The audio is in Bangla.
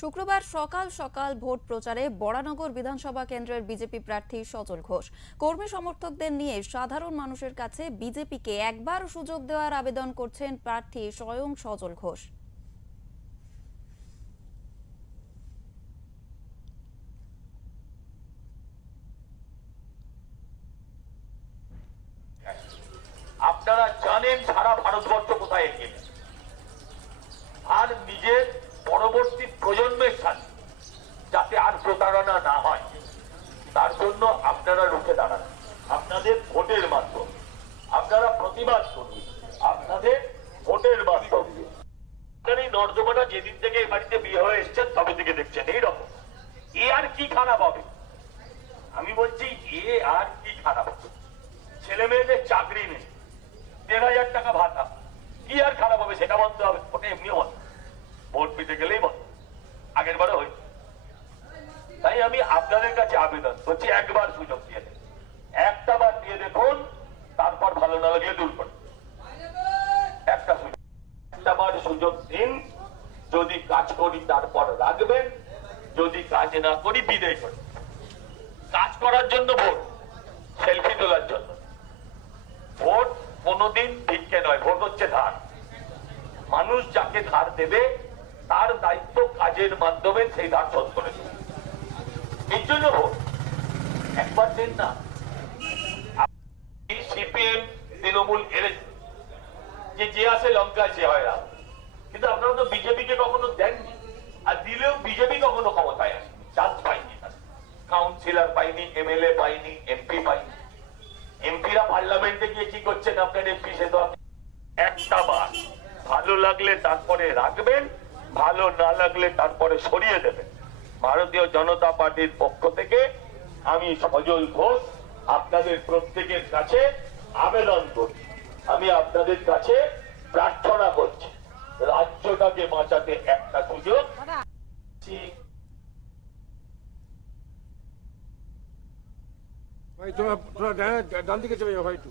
শুক্রবার সকাল সকাল ভোট প্রচারে বরানগর বিধানসভা কেন্দ্রের বিজেপি প্রার্থী সজল ঘোষ কর্মী সমর্থকদের নিয়ে সাধারণ মানুষের কাছে বিজেপিকে একবার সুযোগ দেওয়ার আবেদন করছেন প্রার্থী স্বয়ং সজল ঘোষ। আপনারা জানেন সারা ভারতবর্ষ কোথায় এগিয়ে আর নিজের পরবর্তী প্রজন্মের সাথে যাতে আর প্রতারণা না হয় তার জন্য আপনারা রুখে দাঁড়ান। আপনাদের ভোটের মাধ্যমে আপনারা প্রতিবাদ করুন, আপনাদের ভোটের মাধ্যমে। আপনার এই নর্দমাটা যেদিন থেকে এই বাড়িতে বিয়ে হয়ে এসছেন তবে থেকে দেখছেন এইরকম। এ আর কি খারাপ হবে? আমি বলছি এ আর কি খারাপ হবে? ছেলে মেয়েদের চাকরি নেই, ১,৫০০ টাকা ভাতা, কি আর খারাপ হবে? সেটা বন্ধ হবে, ওটা এমনিও বন্ধ, ভোট পেতে গেলেই বন্ধ, আগের বারে হয়েছে। তাই আমি আপনাদের কাছে আবেদন করছি, একবার সুযোগ দিয়ে দেন, একটা বার দিয়ে দেখুন, তারপর ভালো না লাগলে দূর করুন। একটা বার সুযোগ দিন, যদি কাজ করি তারপর রাখবেন, যদি কাজ না করি বিদায় করি। কাজ করার জন্য ভোট, সেলফি তোলার জন্য ভোট কোনদিন ভিক্ষে নয়, ভোট হচ্ছে ধার। মানুষ যাকে ধার দেবে তার দায়িত্ব কাজের মাধ্যমে সেই ধার শোধ করে দেবে। এই জন্য ভোট একবার দিন না। সিপিএম তৃণমূল এর যে আসে লঙ্কায় সে হয় না, কিন্তু আপনারা তো বিজেপিকে কখনো দেননি, আর দিলেও বিজেপি কখনো ক্ষমতায় আসে চান্স পাইনি, কাউন্সিলর পাইনি, এমএলএ পাইনি, এমপি পাইনি। এমপিরা পার্লামেন্টে গিয়ে কি করছেন? আপনার এমপি সে তো একটা বার ভালো লাগলে তারপরে রাখবেন, ভালো না লাগলে তারপরে সরিয়ে দেবেন। ভারতীয় জনতা পার্টির পক্ষ থেকে আমি সজল ঘোষ আপনাদের প্রত্যেকের কাছে আবেদন করছি, আমি আপনাদের কাছে প্রার্থনা করছি, রাজ্যটাকে বাঁচাতে একটা সুযোগ। ভাই তোমরা ডান দিকে চলে যাও ভাই একটু।